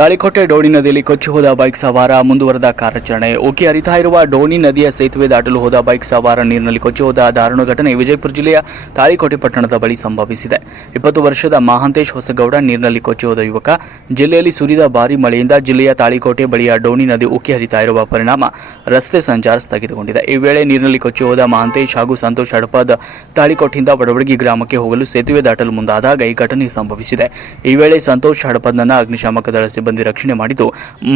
ತಾಳಿಕೋಟೆ ಡೋಣಿ ನದಿಯಲ್ಲಿ ಕೊಚ್ಚಿ ಹೋದ ಬೈಕ್ ಸವಾರ ಮುಂದುವರೆದ ಕಾರ್ಯಾಚರಣೆ. ಓಕೆ ಹರಿತಾ ಇರುವ ಡೋಣಿ ನದಿಯ ಸೇತುವೆ ದಾಟಲು ಹೋದ ಬೈಕ್ ಸವಾರ ನೀರಿನಲ್ಲಿ ಕೊಚ್ಚಿ ಹೋದ ದಾರುಣ ಘಟನೆ ವಿಜಯಪುರ ಜಿಲ್ಲೆಯ ತಾಳಿಕೋಟೆ ಪಟ್ಟಣದ ಬಳಿ ಸಂಭವಿಸಿದೆ. ಇಪ್ಪತ್ತು ವರ್ಷದ ಮಹಾಂತೇಶ್ ಹೊಸಗೌಡ ನೀರಿನಲ್ಲಿ ಕೊಚ್ಚಿ ಹೋದ ಯುವಕ. ಜಿಲ್ಲೆಯಲ್ಲಿ ಸುರಿದ ಭಾರಿ ಮಳೆಯಿಂದ ಜಿಲ್ಲೆಯ ತಾಳಿಕೋಟೆ ಬಳಿಯ ಡೋಣಿ ನದಿ ಉಕ್ಕಿ ಹರಿತಾ ಇರುವ ಪರಿಣಾಮ ರಸ್ತೆ ಸಂಚಾರ ಸ್ಥಗಿತಗೊಂಡಿದೆ. ಈ ವೇಳೆ ನೀರಿನಲ್ಲಿ ಕೊಚ್ಚಿ ಹೋದ ಮಹಾಂತೇಶ್ ಹಾಗೂ ಸಂತೋಷ್ ಹಡಪದ್ ತಾಳಿಕೋಟೆಯಿಂದ ಬಡವಡಗಿ ಗ್ರಾಮಕ್ಕೆ ಹೋಗಲು ಸೇತುವೆ ದಾಟಲು ಮುಂದಾದಾಗ ಈ ಘಟನೆ ಸಂಭವಿಸಿದೆ. ಈ ವೇಳೆ ಸಂತೋಷ್ ಹಡಪದ್ನ ಅಗ್ನಿಶಾಮಕ ದಳ ಸಿಬ್ಬಂದಿ ರಕ್ಷಣೆ ಮಾಡಿದ್ದು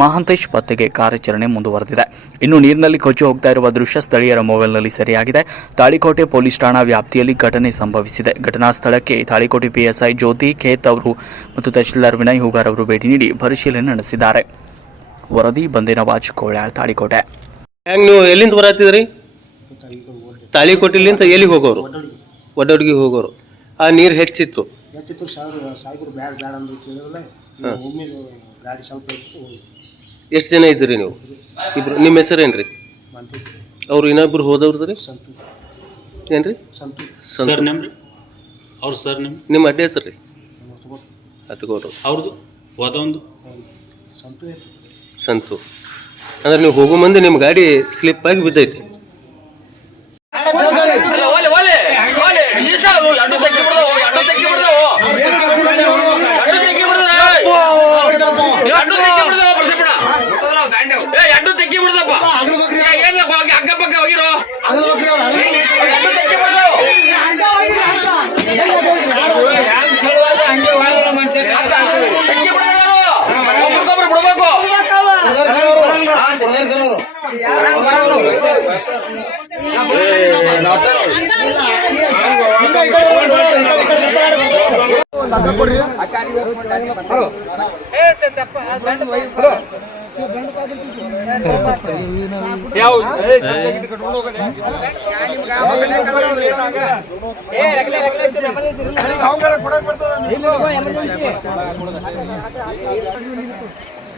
ಮಹಾಂತೇಶ್ ಪತ್ತೆಗೆ ಕಾರ್ಯಾಚರಣೆ ಮುಂದುವರೆದಿದೆ. ಇನ್ನು ನೀರಿನಲ್ಲಿ ಕೊಚ್ಚಿ ಹೋಗ್ತಾ ಇರುವ ದೃಶ್ಯ ಸ್ಥಳೀಯರ ಮೊಬೈಲ್ನಲ್ಲಿ ಸೆರೆಯಾಗಿದೆ. ತಾಳಿಕೋಟೆ ಪೊಲೀಸ್ ಠಾಣಾ ವ್ಯಾಪ್ತಿಯಲ್ಲಿ ಘಟನೆ ಸಂಭವಿಸಿದೆ. ಘಟನಾ ಸ್ಥಳಕ್ಕೆ ತಾಳಿಕೋಟೆ ಪಿಎಸ್ಐ ಜ್ಯೋತಿ ಖೇತ್ ಅವರು ಮತ್ತು ತಹಶೀಲ್ದಾರ್ ವಿನಯ್ ಹೂಗಾರ್ ಅವರು ಭೇಟಿ ನೀಡಿ ಪರಿಶೀಲನೆ ನಡೆಸಿದ್ದಾರೆ. ವರದಿ ಬಂದಿನವಾಜ್ ಕೋಳ್ಯಾಳ್ ತಾಳಿಕೋಟೆ. ಹೆಂಗ್ ನೀವು ಎಲ್ಲಿಂದ ಬರತ್ತಿದ್ರಿ? ತಾಳಿಕೋಟಿಲಿಂದ ಎಲ್ಲಿಗೆ ಹೋಗೋರು? ಒಡ್ಡೊಡ್ಗಿಗೆ ಹೋಗೋರು. ಆ ನೀರು ಹೆಚ್ಚಿತ್ತು. ಹೆಚ್ಚಿತ್ತು. ಸಾವಿರ ಸಾಯ್ಬಿಡು ಬ್ಯಾಡ ಬ್ಯಾಡ ಅಂದ್ರು ಕೇಳಿದ್ರೆ ಒಮ್ಮೆ ಗಾಡಿ ಸ್ವಲ್ಪ ಇತ್ತು ಎಷ್ಟು ಜನ ಇದ್ದೀರಿ ನೀವು? ಇಬ್ರು ನಿಮ್ಮ ಹೆಸರೇನ್ರಿ ಮಂತಿ ಅವ್ರು ಇನ್ನೊಬ್ರು ರೀ? ಸಂತು. ಏನ್ರಿ? ಸಂತು. ಸಂತು. ನೇಮ್ ರೀ? ಅವ್ರ ಸರ್ ನೇಮ್? ನಿಮ್ಮ ಅಡ್ಡ ಹೆಸರು ರೀ? ಹತ್ಕೋರು ಅವ್ರದ್ದು ಹೋದೊಂದು ಸಂತು ಸಂತು. ಅಂದ್ರೆ ನೀವು ಹೋಗೋ ಮುಂದೆ ನಿಮ್ಮ ಗಾಡಿ ಸ್ಲಿಪ್ ಆಗಿ ಬಿದ್ದೈತಿ. ಯಾವ ಕೊಡಕ್ ಬರ್ತದ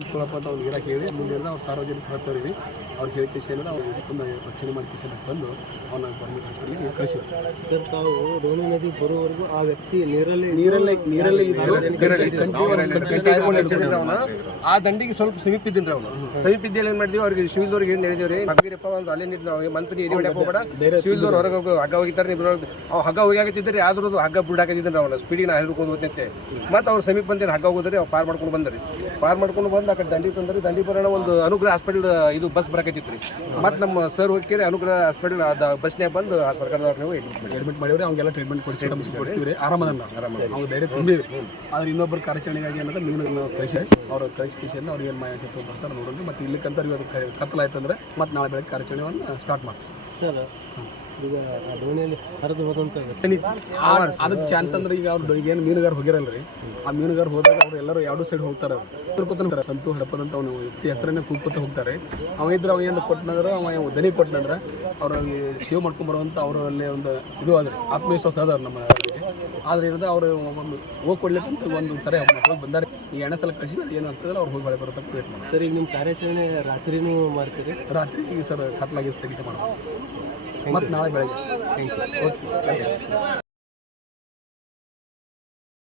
ಅಂತ ಅವ್ರು ಕೇಳಿ ಹೇಳಿ ಮುಂದೆ ಅವ್ರು ಸಾರ್ವಜನಿಕ ಹೇಳ್ತಾರೀವಿ ಅವ್ರು ಹೇಳಿ ಕಿಶನ್ ಅವ್ರು ಒಂದು ರಕ್ಷಣೆ ಮಾಡಿ ಕಿಶನ್ ಬಂದು ಅವನ ಗೌರ್ಮೆಂಟ್ ಹಾಸ್ಪಿಟಲ್ಗೆ ಕಳಿಸಿದ್ರು. ತಾವು ರೋಣಿ ನದಿ ಬರುವವರೆಗೂ ಆ ವ್ಯಕ್ತಿ ನೀರಲ್ಲೇ ನೀರಲ್ಲೇ ನೀರಲ್ಲೇ ಆ ದಂಡಿಗೆ ಸ್ವಲ್ಪ ಸಮೀಪ ಇದ್ದೀನಿ ಅವನು. ಸಮೀಪ ಇದ್ದಲ್ಲಿ ಏನ್ ಮಾಡಿದ್ವಿ ಅವ್ರಿಗೆ ಶಿವಿಲ್ದವ್ರಿಗೆ ಏನ್ ಹೇಳಿದ್ವಿ ನಗ್ಗಿರಪ್ಪ ಒಂದು ಅಲ್ಲೇ ನಿಂತು ನಾವು ಮಂತ್ರಿ ಎದೆ ಹೊಡ್ಯಾಕ ಹೋಗ್ಬೇಡ. ಶಿವಿಲ್ದವ್ರು ಹೊರಗೆ ಹೋಗಿ ಹಗ್ಗ ಹೋಗಿತಾರೆ ನೀವು ಅವ್ರು ಹಗ್ಗ ಹೋಗಿ ಆದ್ರೂ ಹಗ್ಗ ಬಿಡಾಕತ್ತಿದ್ದೀನಿ ಅವನ. ಸ್ಪೀಡಿಗೆ ನಾ ಹಿಡ್ಕೊಂಡು ಹೋಗ್ತೈತೆ ಮತ್ತೆ ಅವ್ರು ಸಮೀಪ ಬಂದೇನು ಹಗ್ಗ ಹೋಗಿದ್ರೆ ಅವ್ರು ಪಾರ್ ಮಾಡ್ಕೊಂಡು ಬಂದ್ರಿ. ಪಾರ್ ಮಾಡ್ಕೊಂಡು ಬಂದು ಆ ಕಡೆ ದಂಡಿ ತಂದ್ರಿ ದಂಡಿ ಬರೋಣ ಒಂದು ಅನುಗ್ರಹ ಹಾಸ್ಪಿಟಲ್ ಇದು ಬಸ್ ಬರಕತ್ತಿತ್ತು ರೀ ಮತ್ತೆ ನಮ್ಮ ಸರ್ ಹೋಗ್ತೀರಿ ಅನುಗ್ರಹ ಹಾಸ್ಪಿಟಲ್ ಅದ ಬಸ್ನ್ಯಾಗ ಬಂದು ಆ ಸರ್ಕಾರದವ್ರು ನೀವು ಅಡ್ಮಿಟ್ ಮಾಡಿವ್ರಿ ಅವ್ಗೆಲ್ಲ ಟ್ರೀಟ್ಮೆಂಟ್ ಕೊಡಿಸಿ ಕೊಡಿಸ್ತೀವಿ ಆರಾಮದನ್ನ ಆರಾಮ ಅವ್ರು. ಧೈರ್ಯ ತುಂಬಿವಿ ಆದ್ರೆ ಇನ್ನೊಬ್ಬರು ಕಾರ್ಯಾಚರಣೆಗಾಗಿ ಏನಂದ್ರೆ ಮೀನು ಕಳಿಸಿ. ಅವ್ರ ಕಳಿಸಿ ಕಿಸಿಯನ್ನು ಅವ್ರಿಗೆ ಏನು ಮಾಹಿತಿ ಬರ್ತಾರೆ ನೋಡೋದು ಮತ್ತೆ ಇಲ್ಲಿಕಂತ ಇವತ್ತು ಕತ್ತಲಾಯ್ತು ಅಂದ್ರೆ ಮತ್ತೆ ನಾಳೆ ಬೆಳಗ್ಗೆ ಕಾರ್ಯಾಚರಣೆಯನ್ನು ಸ್ಟಾರ್ಟ್ ಮಾಡ್ತೀವಿ. ಸರ್ ಈಗ ಆ ದೋಣಿಯಲ್ಲಿ ಹರಿದು ಹೋದಂಥ ವ್ಯಕ್ತಿ ಅದಕ್ಕೆ ಚಾನ್ಸ್ ಅಂದ್ರೆ ಈಗ ಅವ್ರು ಈಗ ಏನು ಮೀನುಗಾರ ಹೋಗಿರಲ್ರಿ? ಆ ಮೀನುಗಾರ ಹೋದಾಗ ಅವ್ರು ಎಲ್ಲರೂ ಎರಡು ಸೈಡ್ ಹೋಗ್ತಾರೆ. ತಿರ್ಕೋತಾನೆ ಸಂತು ಹಡಪದಂತ ಅವನು ವ್ಯಕ್ತಿ ಹೆಸರನ್ನೇ ಕೂತ್ಕೊತ ಹೋಗ್ತಾರೆ. ಅವ ಇದ್ರೆ ಅವ ಏನು ಕೊಟ್ಟನಂದ್ರೆ ಅವ ದನಿ ಕೊಟ್ಟನಂದ್ರೆ ಅವ್ರಿಗೆ ಸೇವ್ ಮಾಡ್ಕೊಂಡ್ ಬರುವಂತ ಅವರಲ್ಲಿ ಒಂದು ಇದು ಆದ್ರೆ ಆತ್ಮವಿಶ್ವಾಸ ಅದ ನಮ್ಮ ಆದ್ರೆ ಏನಂದ್ರೆ ಅವರು ಒಂದು ಹೋಗಿ ಕೊಡ್ಲಿಕ್ಕಂತ ಒಂದು ಸರಿ ಹೋಗಿ ಬಂದಾರೆ. ಈ ಎಣ್ಣೆ ಸಲ ಕಳಿಸಿ ಏನು ಆಗ್ತದಲ್ಲ ಅವ್ರು ಹೋಗಿ ಬಳೆ ಬರುತ್ತೆ ವೇಟ್ ಮಾಡಿ ಸರ್ ಈಗ ನಿಮ್ಮ ಕಾರ್ಯಾಚರಣೆ ರಾತ್ರಿನೂ ಮಾಡ್ತೀರಿ? ರಾತ್ರಿ ಈಗ ಸರ್ ಕತ್ಲಾಗಿ ಸ್ಥಗಿತ ಮಾಡ್ಬೋದು. ಮತ್ತೆ ನಾಳೆ ಬೆಳಗ್ಗೆ. ಓಕೆ